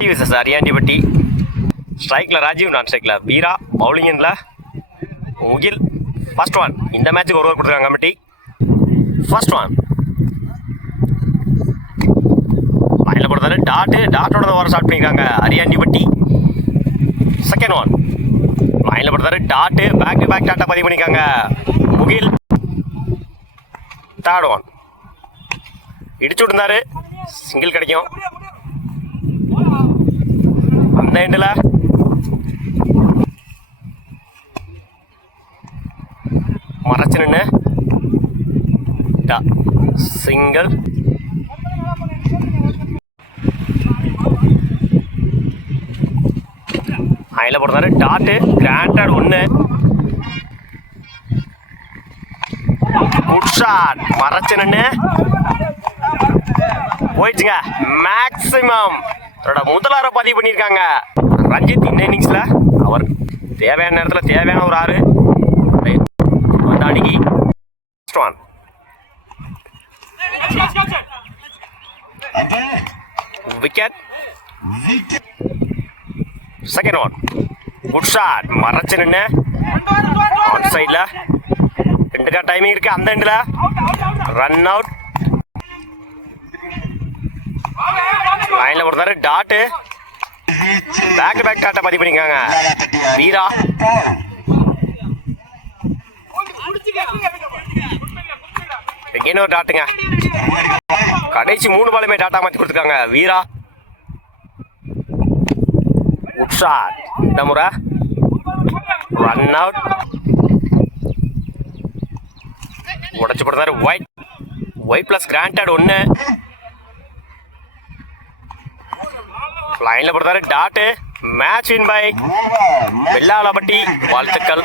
அரியாண்டிப்பட்டி. ஸ்ட்ரைக்கில் ராஜீவ், நான் ஸ்ட்ரைக்கில் வீரா, பவுலிங்கில் முகில். First one. இந்த மேட்சுக்கு ஒரு ஓவர் கொடுத்துருக்காங்க கமிட்டி. ஃபர்ஸ்ட் ஒன் லைனில் கொடுத்தாரு. டாட்டோட ஓவர் ஸ்டார்ட் பண்ணியிருக்காங்க அரியாண்டிப்பட்டி. செகண்ட் ஒன் லைனில் கொடுத்தாரு. பேக் டு பேக் டாட்டா பதிவு பண்ணியிருக்காங்க முகில். தேர்ட் ஒன் இடிச்சு விட்டுருந்தாரு, சிங்கிள் கிடைக்கும். அந்த எண்டில் மறைச்சு நின்று சிங்கிள். அதில் போடுறாரு. கிராண்டட் ஒன்று. குட் ஷாட், மறைச்சு நின்று போயிடுச்சுங்க. மேக்சிமம் முதலார பதிவு பண்ணியிருக்காங்க ரஞ்சித். இந்த இன்னிங்ஸில் அவர் தேவையான நேரத்தில் தேவையான ஒரு 6 வந்து அணுகி wicket. Second one good shot, மறைச்சு நின்று ஆன் சைடில் 2 கார் டைமிங் இருக்கு. அந்த எண்டில் ரன் அவுட். லைனில் கொடுத்தாரு. பேக் டு பேக் டாட்டா பதிவு பண்ணிருக்காங்க வீரா. இன்னொரு டாட்டுங்க. கடைசி 3 பாலுமே டாட்டா மாற்றி கொடுத்துருக்காங்க வீரா. குட் ஷாட், இந்த முறை ரன் அவுட். உடச்சு கொடுத்தாரு. ஒயிட் பிளஸ் கிராண்டட் ஒன்று. லைனில் போடுறாரு. Match win by Vellalapatti. வாழ்த்துக்கள்.